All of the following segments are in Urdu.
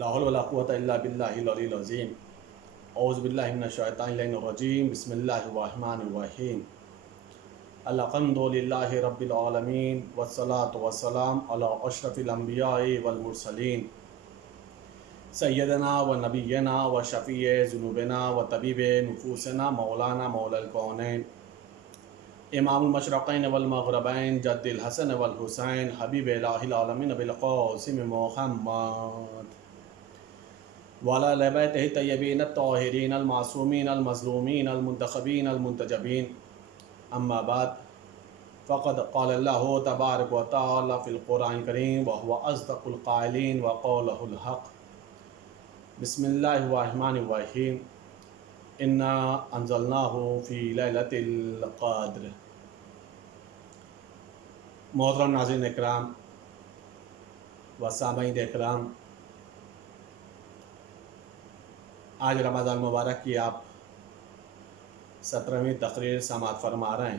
لا حول ولا قوة إلا بالله العلي العظيم اعوذ باللہ من الشیطان الرجیم بسم اللہ الرحمن الرحیم الحمد للہ رب العالمین والصلاة والسلام علی اشرف الانبیاء والمرسلین سیدنا و نبینا و شفیع ذنوبنا و طبیب نفوسنا مولانا مولا الکونین امام المشرقین والمغربین جد الحسن والحسین حبیب الہ العالمین بالقاسم محمد وعلى آل بیتہ الطیبین الطاہرین المعصومین المظلومین المنتخبین المنتجبین اما بعد فقد قال اللہ تبارک و تعالی فی القرآن الکریم وهو اصدق القائلین وقولہ الحق بسم اللہ الرحمن الرحیم انا انزلناہ فی لیلۃ القدر۔ محترم ناظرین اکرام و سامعین اکرام، آج رمضان مبارک کی آپ 17ویں تقریر سماعت فرما رہے ہیں۔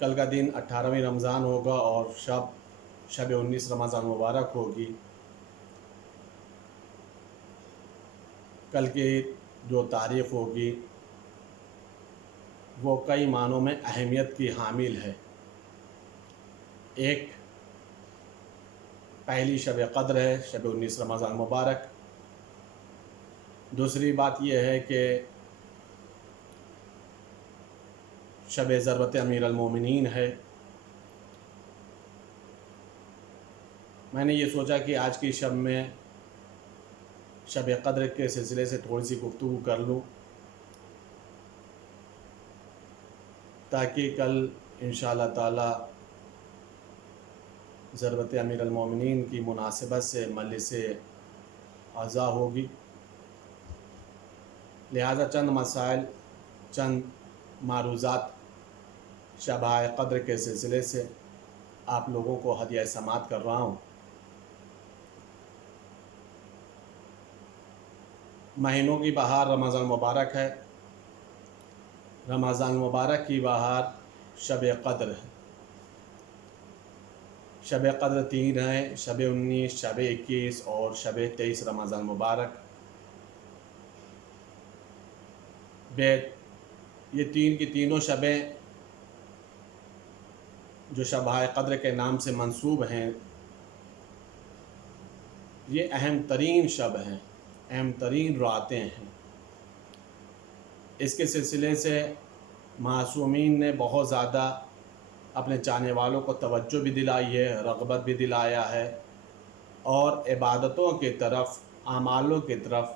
کل کا دن 18ویں رمضان ہوگا اور شب 19 رمضان مبارک ہوگی۔ کل کی جو تاریخ ہوگی وہ کئی معنوں میں اہمیت کی حامل ہے۔ ایک پہلی شب قدر ہے، شب 19 رمضان مبارک۔ دوسری بات یہ ہے کہ شب ذروت امیر المومنین ہے۔ میں نے یہ سوچا کہ آج کی شب میں شب قدر کے سلسلے سے تھوڑی سی گفتگو کر لوں، تاکہ کل انشاءاللہ تعالی ذروت امیر المومنین کی مناسبت سے مجلس عزا ہوگی، لہذا چند مسائل، چند معروضات شب قدر کے سلسلے سے آپ لوگوں کو ہدیہ سماعت کر رہا ہوں۔ مہینوں کی بہار رمضان مبارک ہے۔ رمضان مبارک کی بہار شب قدر ہے۔ شب قدر 3 ہیں، شب 19، شب 21 اور شب 23 رمضان مبارک۔ یہ تین کی تینوں شبیں جو شب قدر کے نام سے منسوب ہیں، یہ اہم ترین شب ہیں، اہم ترین راتیں ہیں۔ اس کے سلسلے سے معصومین نے بہت زیادہ اپنے چاہنے والوں کو توجہ بھی دلائی ہے، رغبت بھی دلایا ہے، اور عبادتوں کی طرف، اعمالوں کی طرف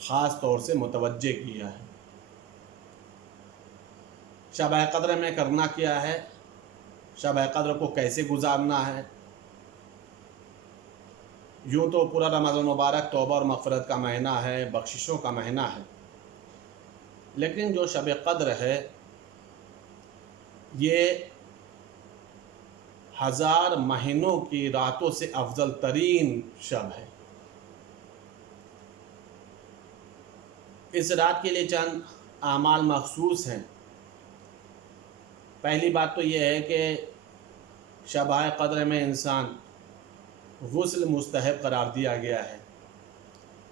خاص طور سے متوجہ کیا ہے۔ شب قدر میں کرنا کیا ہے، شب قدر کو کیسے گزارنا ہے؟ یوں تو پورا رمضان مبارک توبہ اور مغفرت کا مہینہ ہے، بخششوں کا مہینہ ہے، لیکن جو شب قدر ہے یہ 1000 مہینوں کی راتوں سے افضل ترین شب ہے۔ اس رات کے لیے چند اعمال مخصوص ہیں۔ پہلی بات تو یہ ہے کہ شب قدر میں انسان غسل مستحب قرار دیا گیا ہے۔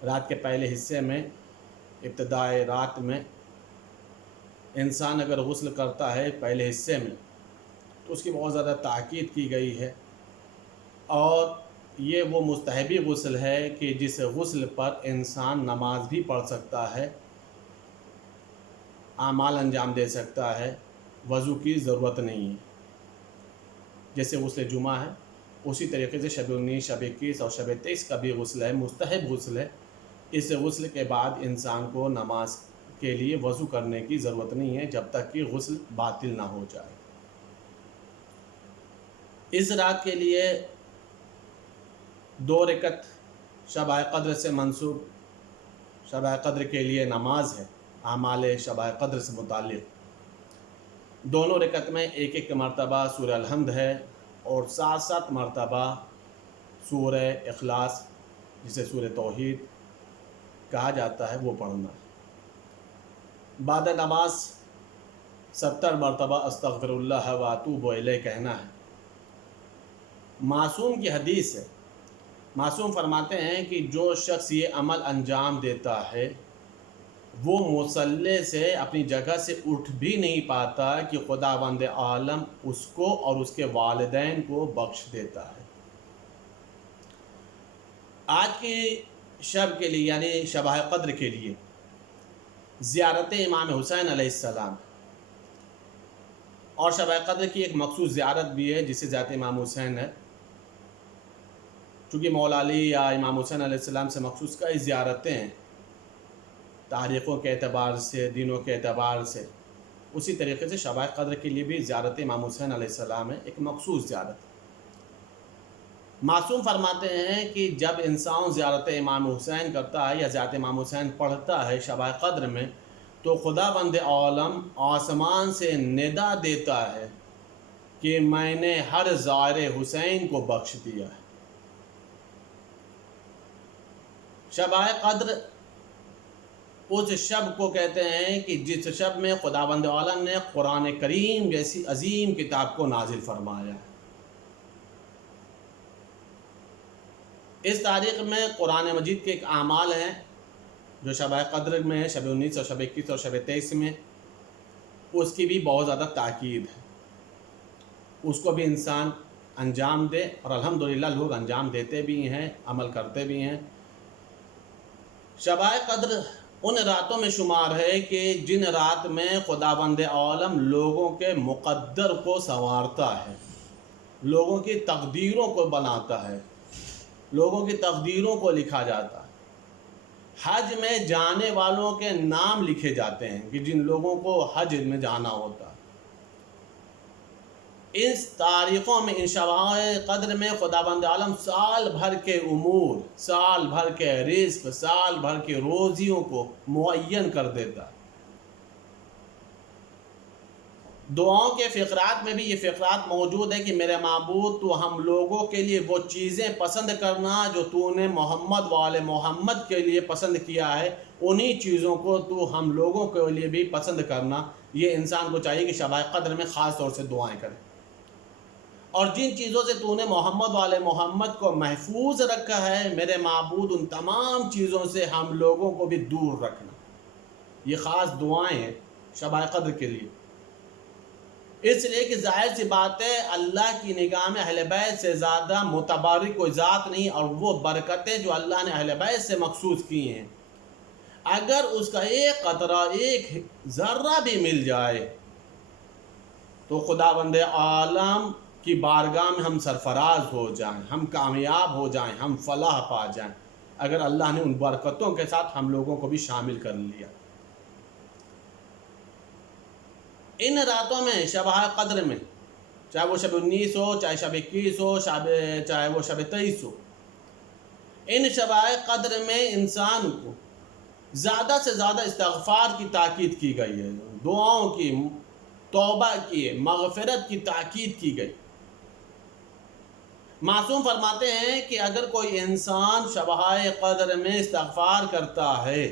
رات کے پہلے حصے میں، ابتدائے رات میں انسان اگر غسل کرتا ہے پہلے حصے میں تو اس کی بہت زیادہ تاکید کی گئی ہے، اور یہ وہ مستحبی غسل ہے کہ جس غسل پر انسان نماز بھی پڑھ سکتا ہے، اعمال انجام دے سکتا ہے، وضو کی ضرورت نہیں ہے۔ جیسے غسل جمعہ ہے، اسی طریقے سے شب 19، شب 21 اور شب 23 کا بھی غسل ہے، مستحب غسل ہے۔ اس غسل کے بعد انسان کو نماز کے لیے وضو کرنے کی ضرورت نہیں ہے جب تک کہ غسل باطل نہ ہو جائے۔ اس رات کے لیے 2 رکعت شب قدر سے منسوب شب قدر کے لیے نماز ہے، اعمال شب قدر سے متعلق۔ دونوں رکعت میں 1 مرتبہ سورہ الحمد ہے، اور 7 مرتبہ سورہ اخلاص، جسے سورہ توحید کہا جاتا ہے، وہ پڑھنا ہے۔ بعد نماز 70 مرتبہ استغفر اللہ و اتوب الیہ کہنا ہے۔ معصوم کی حدیث ہے معصوم فرماتے ہیں کہ جو شخص یہ عمل انجام دیتا ہے وہ مصلی سے اپنی جگہ سے اٹھ بھی نہیں پاتا کہ خداوند عالم اس کو اور اس کے والدین کو بخش دیتا ہے۔ آج کی شب کے لیے یعنی شبہ قدر کے لیے زیارت امام حسین علیہ السلام اور شبہ قدر کی ایک مخصوص زیارت بھی ہے جسے زیارت امام حسین ہے، چونکہ مولا علی یا امام حسین علیہ السلام سے مخصوص کئی زیارتیں ہیں تاریخوں کے اعتبار سے، دینوں کے اعتبار سے، اسی طریقے سے شبہ قدر کے لیے بھی زیارت امام حسین علیہ السلام ہے، ایک مخصوص زیارت۔ معصوم فرماتے ہیں کہ جب انسان زیارت امام حسین کرتا ہے یا زیارت امام حسین پڑھتا ہے شبہ قدر میں، تو خداوند عالم آسمان سے ندا دیتا ہے کہ میں نے ہر زائر حسین کو بخش دیا ہے۔ شبہ قدر اس شب کو کہتے ہیں کہ جس شب میں خداوند عالم نے قرآن کریم جیسی عظیم کتاب کو نازل فرمایا ہے۔ اس تاریخ میں قرآن مجید کے ایک اعمال ہیں جو شبہ قدر میں ہے، شب 19 اور شب 21 اور شب 23 میں، اس کی بھی بہت زیادہ تاکید ہے، اس کو بھی انسان انجام دے، اور الحمدللہ لوگ انجام دیتے بھی ہیں، عمل کرتے بھی ہیں۔ شبہ قدر ان راتوں میں شمار ہے کہ جن رات میں خداوند عالم لوگوں کے مقدر کو سنوارتا ہے، لوگوں کی تقدیروں کو بناتا ہے، لوگوں کی تقدیروں کو لکھا جاتا ہے۔ حج میں جانے والوں کے نام لکھے جاتے ہیں کہ جن لوگوں کو حج میں جانا ہوتا ہے۔ اس تاریخوں میں ان شبہ قدر میں خداوند عالم سال بھر کے امور، سال بھر کے رزق، سال بھر کے روزیوں کو معین کر دیتا ہے۔ دعاؤں کے فقرات میں بھی یہ فقرات موجود ہے کہ میرے معبود تو ہم لوگوں کے لیے وہ چیزیں پسند کرنا جو تو نے محمد وآل محمد کے لیے پسند کیا ہے، انہی چیزوں کو تو ہم لوگوں کے لیے بھی پسند کرنا۔ یہ انسان کو چاہیے کہ شبہ قدر میں خاص طور سے دعائیں کرے، اور جن چیزوں سے تو نے محمد وآل محمد کو محفوظ رکھا ہے میرے معبود ان تمام چیزوں سے ہم لوگوں کو بھی دور رکھنا۔ یہ خاص دعائیں ہیں شبہ قدر کے لیے، اس لیے کہ ظاہر سی بات ہے اللہ کی نگاہ میں اہل بیت سے زیادہ متبارک کوئی ذات نہیں، اور وہ برکتیں جو اللہ نے اہل بیت سے مخصوص کی ہیں اگر اس کا ایک قطرہ، ایک ذرہ بھی مل جائے تو خداوند عالم کی بارگاہ میں ہم سرفراز ہو جائیں، ہم کامیاب ہو جائیں، ہم فلاح پا جائیں، اگر اللہ نے ان برکتوں کے ساتھ ہم لوگوں کو بھی شامل کر لیا۔ ان راتوں میں شبہ قدر میں، چاہے وہ شب 19 ہو، چاہے شب 21 ہو، چاہے وہ شب 23 ہو، ان شبہ قدر میں انسان کو زیادہ سے زیادہ استغفار کی تاکید کی گئی ہے، دعاؤں کی، توبہ کی، مغفرت کی تاکید کی گئی۔ معصوم فرماتے ہیں کہ اگر کوئی انسان شبہ قدر میں استغفار کرتا ہے،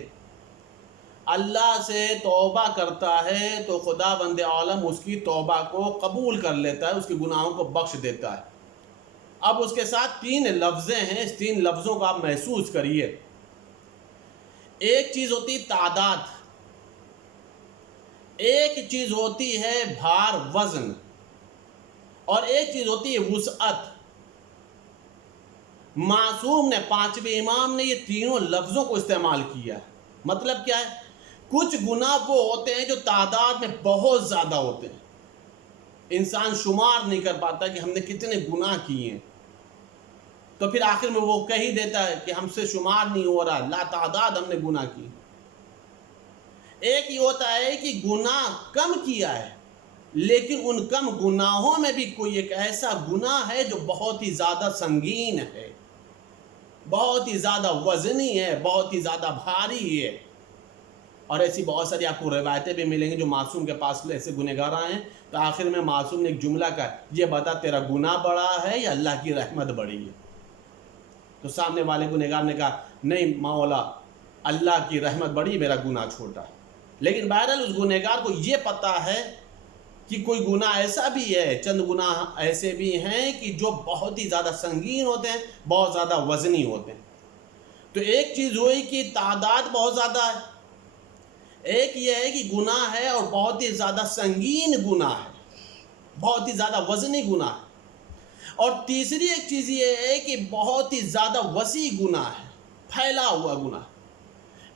اللہ سے توبہ کرتا ہے، تو خداوند عالم اس کی توبہ کو قبول کر لیتا ہے، اس کے گناہوں کو بخش دیتا ہے۔ اب اس کے ساتھ 3 لفظیں ہیں، اس 3 لفظوں کو آپ محسوس کریے۔ ایک چیز ہوتی تعداد، ایک چیز ہوتی ہے بھار وزن، اور ایک چیز ہوتی ہے وسعت۔ معصوم نے، 5ویں امام نے یہ تینوں لفظوں کو استعمال کیا ہے۔ مطلب کیا ہے؟ کچھ گناہ وہ ہوتے ہیں جو تعداد میں بہت زیادہ ہوتے ہیں، انسان شمار نہیں کر پاتا کہ ہم نے کتنے گناہ کیے ہیں، تو پھر آخر میں وہ کہہ ہی دیتا ہے کہ ہم سے شمار نہیں ہو رہا، لا تعداد ہم نے گناہ کی۔ ایک یہ ہوتا ہے کہ گناہ کم کیا ہے، لیکن ان کم گناہوں میں بھی کوئی ایک ایسا گناہ ہے جو بہت ہی زیادہ سنگین ہے، بہت ہی زیادہ وزنی ہے، بہت ہی زیادہ بھاری ہے۔ اور ایسی بہت ساری آپ کو روایتیں بھی ملیں گی جو معصوم کے پاس ایسے گنہگار آئے ہیں، تو آخر میں معصوم نے ایک جملہ کہا، یہ بتا تیرا گناہ بڑا ہے یا اللہ کی رحمت بڑی ہے؟ تو سامنے والے گنہگار نے کہا، نہیں مولا، اللہ کی رحمت بڑی، میرا گناہ چھوٹا ہے۔ لیکن بہرحال اس گنہگار کو یہ پتہ ہے کہ کوئی گناہ ایسا بھی ہے، چند گناہ ایسے بھی ہیں کہ جو بہت ہی زیادہ سنگین ہوتے ہیں، بہت زیادہ وزنی ہوتے ہیں۔ تو ایک چیز ہوئی کہ تعداد بہت زیادہ ہے، ایک یہ ہے کہ گناہ ہے اور بہت ہی زیادہ سنگین گناہ ہے، بہت ہی زیادہ وزنی گناہ ہے، اور تیسری ایک چیز یہ ہے کہ بہت ہی زیادہ وسیع گناہ ہے، پھیلا ہوا گناہ۔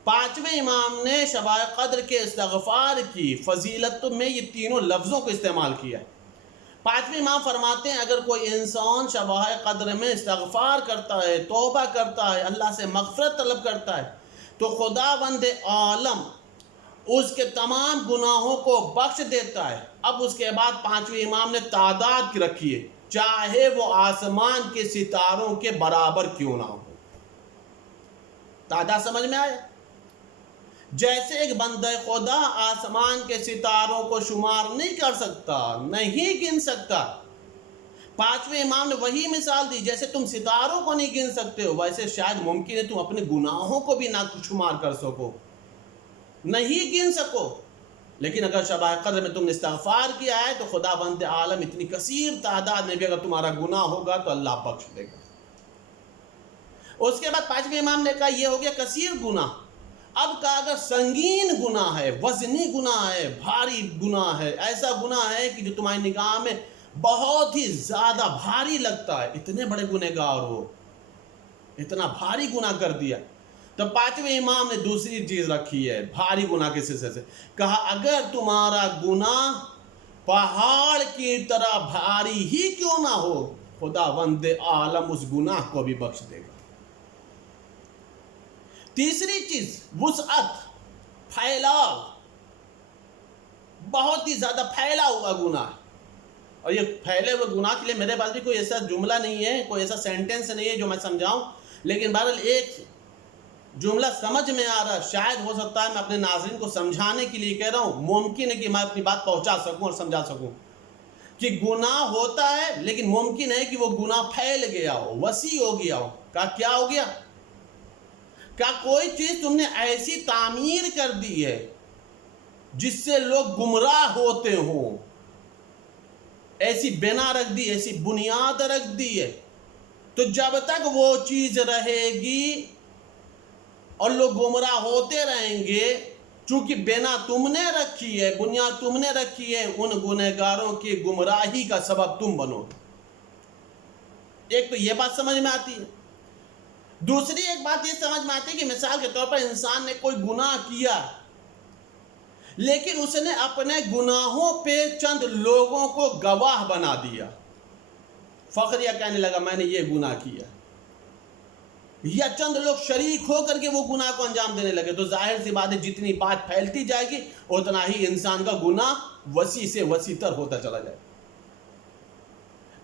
پانچویں امام نے شب قدر کے استغفار کی فضیلت میں یہ تینوں لفظوں کو استعمال کیا ہے۔ پانچویں امام فرماتے ہیں اگر کوئی انسان شب قدر میں استغفار کرتا ہے، توبہ کرتا ہے، اللہ سے مغفرت طلب کرتا ہے، تو خداوند عالم اس کے تمام گناہوں کو بخش دیتا ہے۔ اب اس کے بعد پانچویں امام نے تعداد رکھی ہے، چاہے وہ آسمان کے ستاروں کے برابر کیوں نہ ہو۔ تعداد سمجھ میں آیا؟ جیسے ایک بندہ خدا آسمان کے ستاروں کو شمار نہیں کر سکتا، نہیں گن سکتا، پانچویں امام نے وہی مثال دی، جیسے تم ستاروں کو نہیں گن سکتے ہو، ویسے شاید ممکن ہے تم اپنے گناہوں کو بھی نہ شمار کر سکو، نہیں گن سکو، لیکن اگر شب قدر میں تم نے استغفار کیا ہے تو خدا بند عالم اتنی کثیر تعداد میں بھی اگر تمہارا گناہ ہوگا تو اللہ بخش دے گا۔ اس کے بعد پانچویں امام نے کہا یہ ہو گیا کثیر گناہ۔ اب کہا اگر سنگین گناہ ہے، وزنی گناہ ہے، بھاری گناہ ہے، ایسا گناہ ہے کہ جو تمہاری نگاہ میں بہت ہی زیادہ بھاری لگتا ہے، اتنے بڑے گنہگار ہو، اتنا بھاری گناہ کر دیا، تو پانچویں امام نے دوسری چیز رکھی ہے بھاری گناہ کے سلسلے سے، کہا اگر تمہارا گناہ پہاڑ کی طرح بھاری ہی کیوں نہ ہو، خداوند عالم اس گناہ کو بھی بخش دے گا۔ تیسری چیز وسعت، پھیلاؤ، بہت ہی زیادہ پھیلا ہوا گناہ۔ اور یہ پھیلے ہوئے گناہ کے لیے میرے پاس بھی کوئی ایسا جملہ نہیں ہے، کوئی ایسا سینٹنس نہیں ہے جو میں سمجھاؤں، لیکن بہرحال ایک جملہ سمجھ میں آ رہا ہے، شاید ہو سکتا ہے میں اپنے ناظرین کو سمجھانے کے لیے کہہ رہا ہوں، ممکن ہے کہ میں اپنی بات پہنچا سکوں اور سمجھا سکوں کہ گناہ ہوتا ہے لیکن ممکن ہے کہ وہ گناہ پھیل گیا ہو، وسیع ہو گیا ہو۔ کیا ہو گیا؟ کوئی چیز تم نے ایسی تعمیر کر دی ہے جس سے لوگ گمراہ ہوتے ہوں، ایسی بنا رکھ دی، ایسی بنیاد رکھ دی ہے، تو جب تک وہ چیز رہے گی اور لوگ گمراہ ہوتے رہیں گے، چونکہ بنا تم نے رکھی ہے، بنیاد تم نے رکھی ہے، ان گنہگاروں کی گمراہی کا سبب تم بنو۔ ایک تو یہ بات سمجھ میں آتی ہے۔ دوسری ایک بات یہ سمجھ میں آتی ہے کہ مثال کے طور پر انسان نے کوئی گناہ کیا لیکن اس نے اپنے گناہوں پہ چند لوگوں کو گواہ بنا دیا، فخریہ کہنے لگا میں نے یہ گناہ کیا، یا چند لوگ شریک ہو کر کے وہ گناہ کو انجام دینے لگے، تو ظاہر سی بات ہے جتنی بات پھیلتی جائے گی اتنا ہی انسان کا گناہ وسیع سے وسیع تر ہوتا چلا جائے۔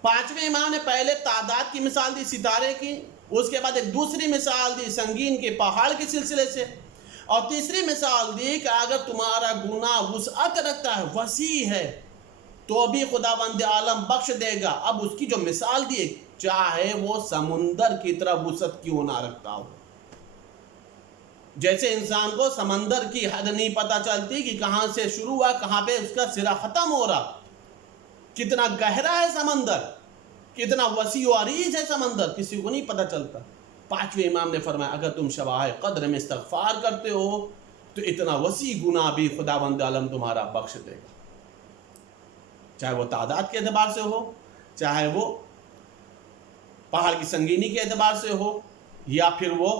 پانچویں امام نے پہلے تعداد کی مثال دی، ستارے کی، اس کے بعد ایک دوسری مثال دی سنگین کے پہاڑ کے سلسلے سے، اور تیسری مثال دی کہ اگر تمہارا گناہ وسعت رکھتا ہے، وسیع ہے، تو بھی خداوند عالم بخش دے گا۔ اب اس کی جو مثال دی، چاہے وہ سمندر کی طرح وسعت کیوں نہ رکھتا ہو۔ جیسے انسان کو سمندر کی حد نہیں پتہ چلتی کہ کہاں سے شروع ہوا، کہاں پہ اس کا سرا ختم ہو رہا، کتنا گہرا ہے سمندر، کتنا وسیع و عریض ہے سمندر، کسی کو نہیں پتہ چلتا۔ پانچویں امام نے فرمایا اگر تم شب قدر میں استغفار کرتے ہو تو اتنا وسیع گناہ بھی خداوند عالم تمہارا بخش دے گا، چاہے وہ تعداد کے اعتبار سے ہو، چاہے وہ پہاڑ کی سنگینی کے اعتبار سے ہو، یا پھر وہ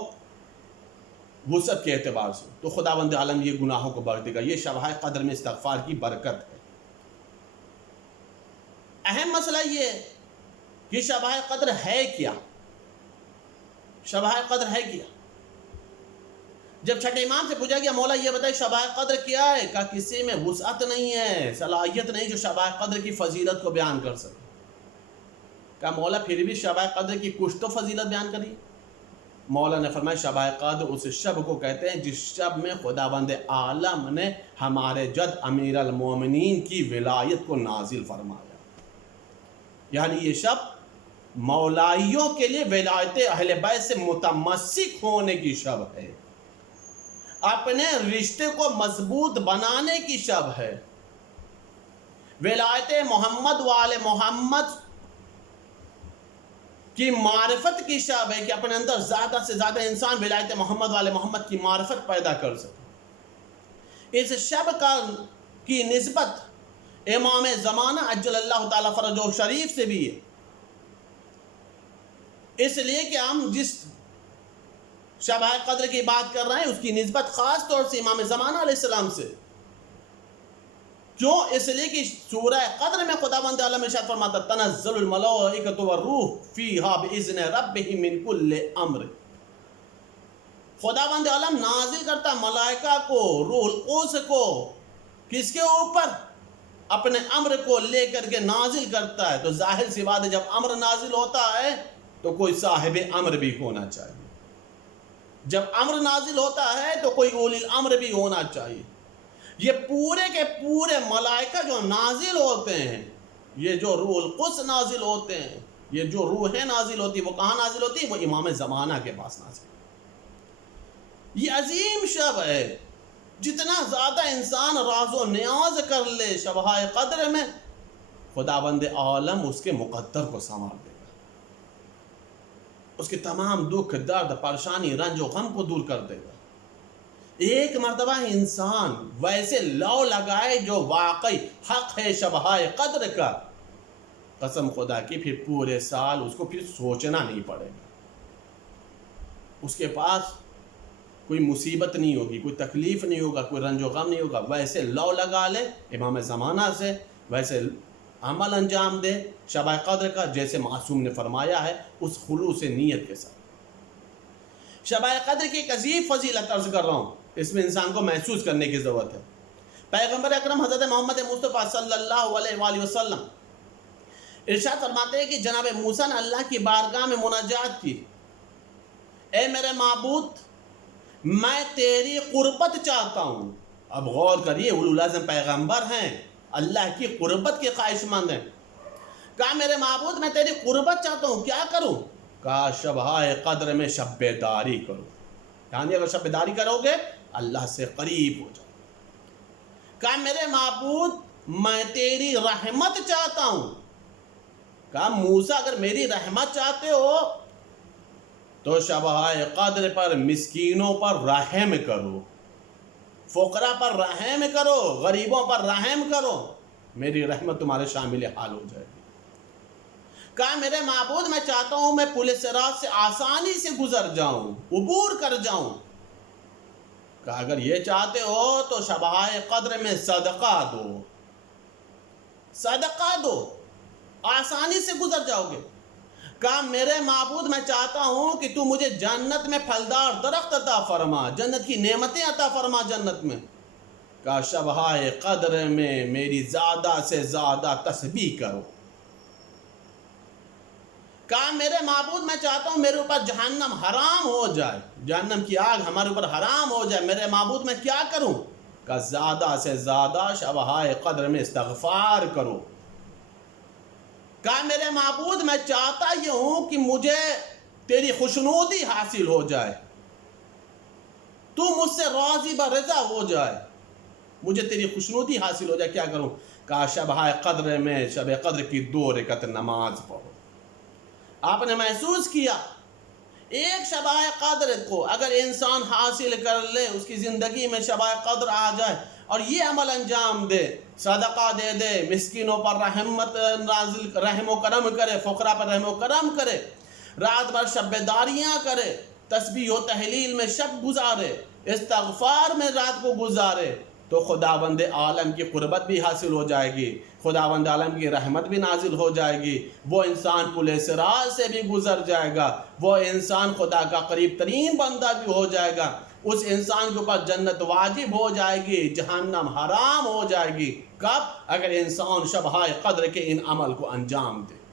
وسعت کے اعتبار سے، تو خداوند عالم یہ گناہوں کو بخش دے گا۔ یہ شب قدر میں استغفار کی برکت ہے۔ اہم مسئلہ یہ ہے کہ شب قدر ہے کیا؟ شب قدر ہے کیا؟ جب چھٹے امام سے پوچھا گیا مولا یہ بتائے شب قدر کیا ہے، کہا کسی میں وسعت نہیں ہے، صلاحیت نہیں جو شب قدر کی فضیلت کو بیان کر سکے۔ کہا مولا پھر بھی شب قدر کی کچھ تو فضیلت بیان کری۔ مولا نے فرمایا شب قدر اس شب کو کہتے ہیں جس شب میں خداوند عالم نے ہمارے جد امیر المومنین کی ولایت کو نازل فرمایا، یعنی یہ شب مولائیوں کے لیے ولایت اہل بیت سے متمسک ہونے کی شب ہے، اپنے رشتے کو مضبوط بنانے کی شب ہے۔ ولایت محمد وآل محمد کی معرفت کی شب ہے کہ اپنے اندر زیادہ سے زیادہ انسان ولایت محمد وآل محمد کی معرفت پیدا کر سکے۔ اس شب کی نسبت امام زمانہ عجل اللہ تعالیٰ فرجہ شریف سے بھی ہے، اس لیے کہ ہم جس شب قدر کی بات کر رہے ہیں اس کی نسبت خاص طور سے امام زمانہ علیہ السلام سے۔ کیوں؟ اس لیے کہ سورہ قدر میں خداوند عالم ارشاد فرماتا تنزل الملائکۃ والروح فیہا باذن ربہم من کل امر۔ خداوند عالم نازل کرتا ملائکہ کو، روح القدس کو، کس کے اوپر؟ اپنے امر کو لے کر کے نازل کرتا ہے۔ تو ظاہر سی بات ہے جب امر نازل ہوتا ہے تو کوئی صاحب امر بھی ہونا چاہیے، جب امر نازل ہوتا ہے تو کوئی اولی الامر بھی ہونا چاہیے۔ یہ پورے کے پورے ملائکہ جو نازل ہوتے ہیں، یہ جو روح القدس نازل ہوتے ہیں، یہ جو روحیں نازل ہوتی ہیں، وہ کہاں نازل ہوتی ہیں؟ وہ امام زمانہ کے پاس نازل ہوتی۔ یہ عظیم شب ہے، جتنا زیادہ انسان راز و نیاز کر لے شبہ قدر میں، خداوند عالم اس کے مقدر کو سنوار دے گا، اس کے تمام دکھ درد پریشانی رنج و غم کو دور کر دے گا۔ ایک مرتبہ انسان ویسے لو لگائے جو واقعی حق ہے شبہ قدر کا، قسم خدا کی پھر پورے سال اس کو پھر سوچنا نہیں پڑے گا، اس کے پاس کوئی مصیبت نہیں ہوگی، کوئی تکلیف نہیں ہوگا، کوئی رنج و غم نہیں ہوگا۔ ویسے لو لگا لے امام زمانہ سے، ویسے عمل انجام دے شبہ قدر کا جیسے معصوم نے فرمایا ہے، اس خلوص نیت کے ساتھ۔ شبہ قدر کی ایک عظیم فضیلت عرض کر رہا ہوں، اس میں انسان کو محسوس کرنے کی ضرورت ہے۔ پیغمبر اکرم حضرت محمد مصطفیٰ صلی اللہ علیہ وآلہ وسلم ارشاد فرماتے ہیں کہ جناب موسیٰ نے اللہ کی بارگاہ میں مناجات کی، اے میرے معبود میں تیری قربت چاہتا ہوں۔ اب غور کریے، اولو العزم پیغمبر ہیں، اللہ کی قربت کے خواہش مند ہیں۔ کہا میرے معبود میں تیری قربت چاہتا ہوں، کیا کروں؟ کہا شبہ قدر میں شب بیداری کرو، یعنی اگر شب بیداری کرو گے اللہ سے قریب ہو جاؤ۔ کہا میرے معبود میں تیری رحمت چاہتا ہوں۔ کہا موسیٰ اگر میری رحمت چاہتے ہو تو شبہ قدر پر مسکینوں پر رحم کرو، فقراء پر رحم کرو، غریبوں پر رحم کرو، میری رحمت تمہارے شامل حال ہو جائے گی۔ کہا میرے معبود میں چاہتا ہوں میں پل صراط سے آسانی سے گزر جاؤں، عبور کر جاؤں۔ کہا اگر یہ چاہتے ہو تو شبہ قدر میں صدقہ دو، صدقہ دو، آسانی سے گزر جاؤ گے۔ کہا میرے معبود میں چاہتا ہوں کہ تو مجھے جنت میں پھلدار درخت عطا فرما، جنت کی نعمتیں عطا فرما جنت میں۔ کہا شبہ قدر میں میری زیادہ سے زیادہ تسبیح کرو۔ کہا میرے معبود میں چاہتا ہوں میرے اوپر جہنم حرام ہو جائے، جہنم کی آگ ہمارے اوپر حرام ہو جائے، میرے معبود میں کیا کروں؟ کہا زیادہ سے زیادہ شبہ قدر میں استغفار کرو۔ کہا میرے معبود میں چاہتا یہ ہوں کہ مجھے تیری خوشنودی حاصل ہو جائے، تو مجھ سے راضی برضا ہو جائے، مجھے تیری خوشنودی حاصل ہو جائے، کیا کروں؟ کہا شبہ قدر میں شب قدر کی 2 رکعت نماز پڑھو۔ آپ نے محسوس کیا ایک شبہ قدر کو اگر انسان حاصل کر لے، اس کی زندگی میں شبہ قدر آ جائے اور یہ عمل انجام دے، صدقہ دے دے، مسکینوں پر رحم و کرم کرے، فقراء پر رحم و کرم کرے، رات بھر شب بیداریاں کرے، تسبیح و تحلیل میں شب گزارے، استغفار میں رات کو گزارے، تو خداوند عالم کی قربت بھی حاصل ہو جائے گی، خداوند عالم کی رحمت بھی نازل ہو جائے گی، وہ انسان پل صراط سے بھی گزر جائے گا، وہ انسان خدا کا قریب ترین بندہ بھی ہو جائے گا، اس انسان کے اوپر جنت واجب ہو جائے گی، جہنم حرام ہو جائے گی۔ کب؟ اگر انسان شبہ قدر کے ان عمل کو انجام دے،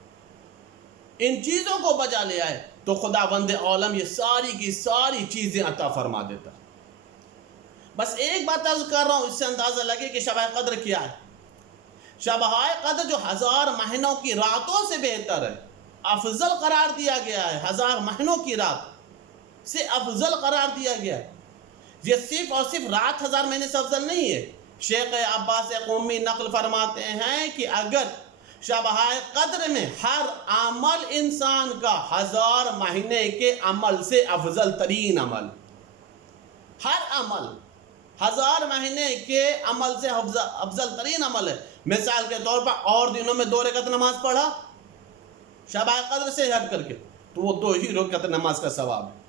ان چیزوں کو بجا لے آئے، تو خداوند عالم یہ ساری کی ساری چیزیں عطا فرما دیتا۔ بس ایک بات عرض کر رہا ہوں، اس سے اندازہ لگے کہ شبہ قدر کیا ہے۔ شبہ قدر جو 1000 مہینوں کی راتوں سے بہتر ہے، افضل قرار دیا گیا ہے، 1000 مہینوں کی رات سے افضل قرار دیا گیا ہے۔ یہ صرف اور صرف رات 1000 مہینے سے افضل نہیں ہے، شیخ عباس قمی نقل فرماتے ہیں کہ اگر شب قدر میں ہر عمل انسان کا 1000 مہینے کے عمل سے افضل ترین عمل، ہر عمل 1000 مہینے کے عمل سے افضل ترین عمل ہے. مثال کے طور پر اور دنوں میں 2 رکعت نماز پڑھا شب قدر سے ہٹ کر کے تو وہ 2 ہی رکعت نماز کا ثواب ہے.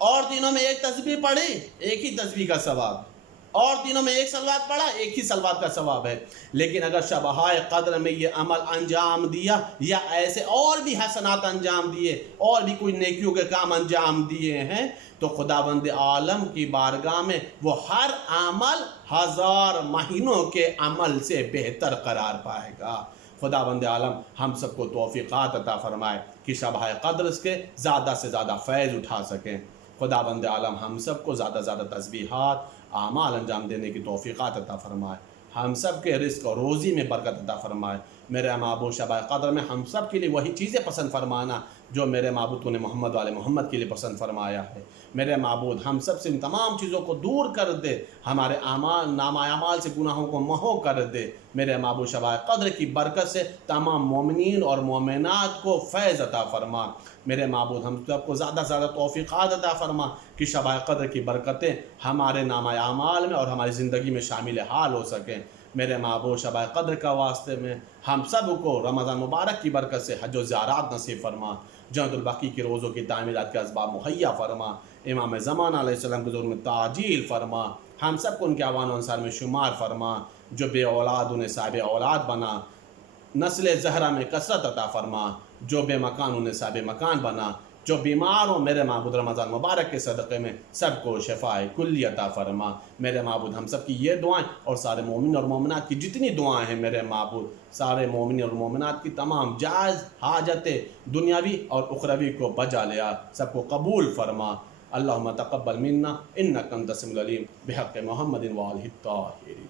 اور دنوں میں 1 تسبیح پڑھی 1 ہی تسبیح کا ثواب ہے. اور دنوں میں 1 صلوات پڑھا 1 ہی صلوات کا ثواب ہے. لیکن اگر شب قدر میں یہ عمل انجام دیا یا ایسے اور بھی حسنات انجام دیے اور بھی کوئی نیکیوں کے کام انجام دیے ہیں تو خداوند عالم کی بارگاہ میں وہ ہر عمل 1000 مہینوں کے عمل سے بہتر قرار پائے گا. خداوند عالم ہم سب کو توفیقات عطا فرمائے کہ شب قدر کے زیادہ سے زیادہ فیض اٹھا سکیں. خداوند عالم ہم سب کو زیادہ زیادہ تسبیحات اعمال انجام دینے کی توفیقات عطا فرمائے. ہم سب کے رزق اور روزی میں برکت عطا فرمائے. میرے معبود شب قدر میں ہم سب کے لیے وہی چیزیں پسند فرمانا جو میرے معبود تو نے محمد والے محمد کے لیے پسند فرمایا ہے. میرے معبود ہم سب سے ان تمام چیزوں کو دور کر دے، ہمارے نامہ اعمال سے گناہوں کو محو کر دے. میرے معبود شب قدر کی برکت سے تمام مومنین اور مومنات کو فیض عطا فرما. میرے معبود ہم سب کو زیادہ سے زیادہ توفیقات عطا فرما کہ شب قدر کی برکتیں ہمارے نامہ اعمال میں اور ہماری زندگی میں شامل حال ہو سکیں. میرے معبود شب قدر کا واسطے میں ہم سب کو رمضان مبارک کی برکت سے حج و زیارات نصیب فرما. جنت البقیع کے روزوں کی تعمیرات کے اسباب مہیا فرما. امام زمان علیہ السلام کے ظہور میں تعجیل فرما. ہم سب کو ان کے اعوان و انصار میں شمار فرما. جو بے اولاد انہیں صاحب اولاد بنا. نسل زہرا میں کثرت عطا فرما. جو بے مکان انہیں صاحب مکان بنا. جو بیمار ہوں میرے معبود رمضان مبارک کے صدقے میں سب کو شفاء کلی عطا فرما. میرے معبود ہم سب کی یہ دعائیں اور سارے مومن اور مومنات کی جتنی دعائیں ہیں میرے معبود سارے مومن اور مومنات کی تمام جائز حاجتیں دنیاوی اور اخروی کو بجا لیا، سب کو قبول فرما. اللہم تقبل منا انک انت السمیع العلیم بحق محمد وآلہ الطاہرین.